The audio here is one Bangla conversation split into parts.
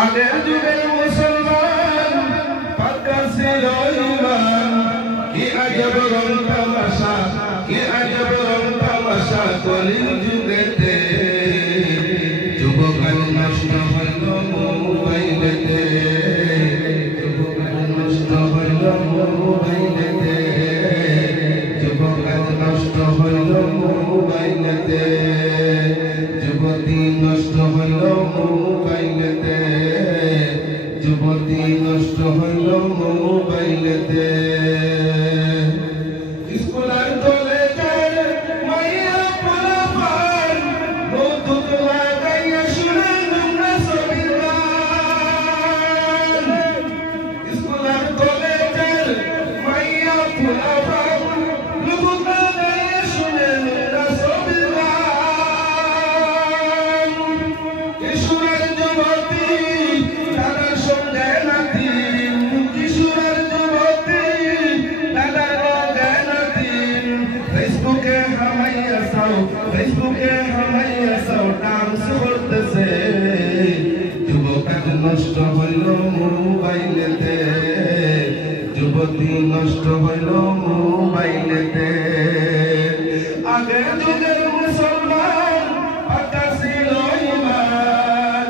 আগের যুগের মুসলমান পাক্কা ছিল ঈমান কি আজব রং তামাশা কি আজব রং তামাশা কলির যুগেতে যুবকাল নষ্ট হইল মোবাইলেতে যুবকাল নষ্ট হইল মোবাইলেতে যুবকাল নষ্ট হইল মোবাইলেতে যুবতী নষ্ট হইল মোবাইলেতে যুবতী নষ্ট হইল মোবাইলেতে স্কুলের কলেজের মাইয়া পোলাপান নতুন লাগাইয়া শুনে নোংরা ছবির গান স্কুলের কলেজের মাইয়া পোলাপান নতুন লাগাইয়া শুনে নোংরা ছবির গান কিশোরের যুবতী দাদার সঙ্গে নাতি কিশোরের যুবতী দাদার সঙ্গে নাতি ফেসবুকে হামাইয়া সাও ডান্স করতেছে যুবক নষ্ট হইল মোবাইলেতে যুবতী নষ্ট হইল মোবাইলেতে আগের যুগের মুসলমান পাক্কা ছিল ঈমান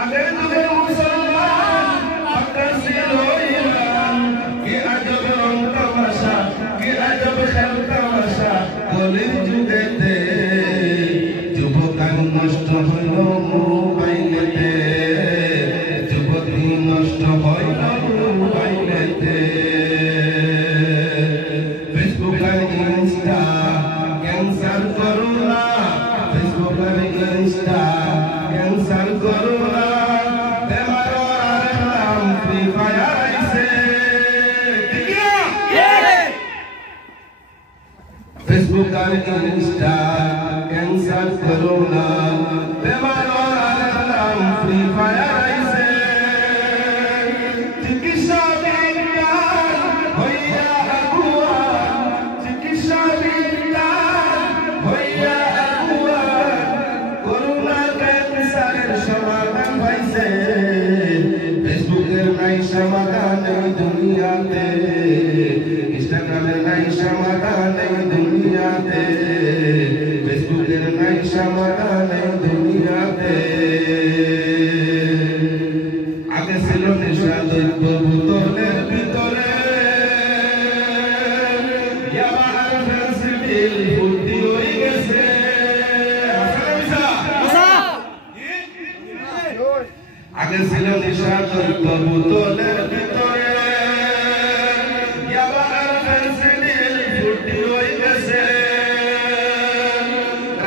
আগের যুগের মুসলমান পাক্কা ছিল ঈমান কি আজব রং তামাশা কি আজব খেল তামাশা কলির যুগেতে যুবকাল নষ্ট হইল মোবাইলেতে যুবতী নষ্ট হইল মোবাইলেতে ফেসবুক আর ইনস্টা ক্যান্সার করোনা ফেসবুক আর ইনস্টা ক্যান্সার করোনা বেমার আর নাম ফ্রি ফায়ার আইছে ফেসবুক আর ইনস্টা ক্যান্সার করোনা বেমার আর নাম ফ্রি ফায়ার আইছে চিকিৎসা বিজ্ঞান হইয়া আগুয়া চিকিৎসা বিজ্ঞান হইয়া আগুয়া করোনা ক্যান্সারের সমাধান পাইছে ফেসবুকের নাই সমাধান এই দুনিয়াতে ইনস্টাগ্রামের নাই সমাধান এই দুনিয়াতে ফেসবুকের নাই সমাধান এই দুনিয়াতে আগে ছিল নেশা দ্রব্য বোতলের ভিতরে ইয়াবা আর ফেন্সিডিল ফুটি হয়ে গেছে আগে ছিল নেশা দ্রব্য বোতলের ভিতরে ইয়াবা আর ফেন্সিডিল ফুটি হয়ে গেছে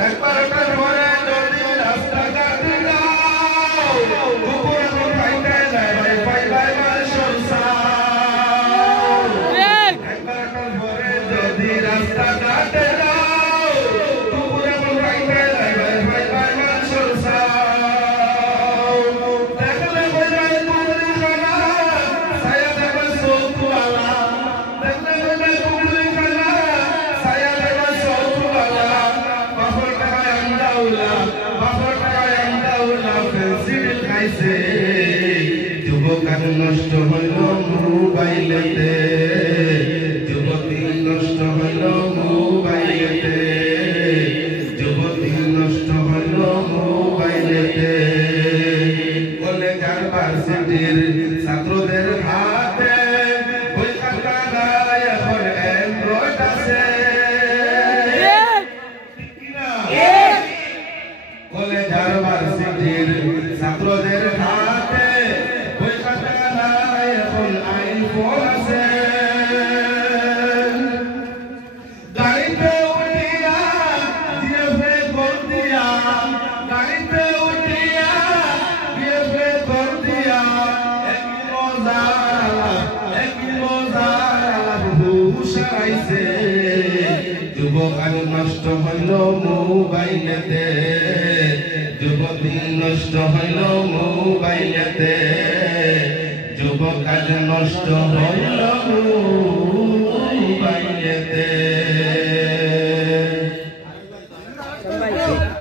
একবার ঘরে যদি রাস্তাঘাটে যাও কুকুর খাইতে যায় পাইবাই মানুষের সাও একবার ঘরে যদি রাস্তাঘাটে যাও কুকুর খাইতে যায় পাইবাই মানুষের সাও দেখলে বোঝায় কুকুর খানা ছায়া দেবে চৌকওয়ালা দেখলে বোঝায় কুকুর খানা ছায়া দেবে চৌকওয়ালা বাপর টাকায় আন্দাউলা ফেন্সিডিল খাইছে যুবকাল নষ্ট হইল মোবাইলেতে যুবতী নষ্ট হইল মোবাইলেতে যুবতী নষ্ট হইল মোবাইলেতে কলেজ আর ভার্সিটির ছাত্রদের হাতে বই খাতা নাই এখন অ্যান্ড্রয়েড আছে কলেজ আর ভার্সিটির ছাত্রদের হাতে বই খাতা নাই এখন আইফোন আছে যুবক আজ নষ্ট হইল মোবাইলেতে যুবতী নষ্ট হইল মোবাইলেতে যুবক আজ নষ্ট হইল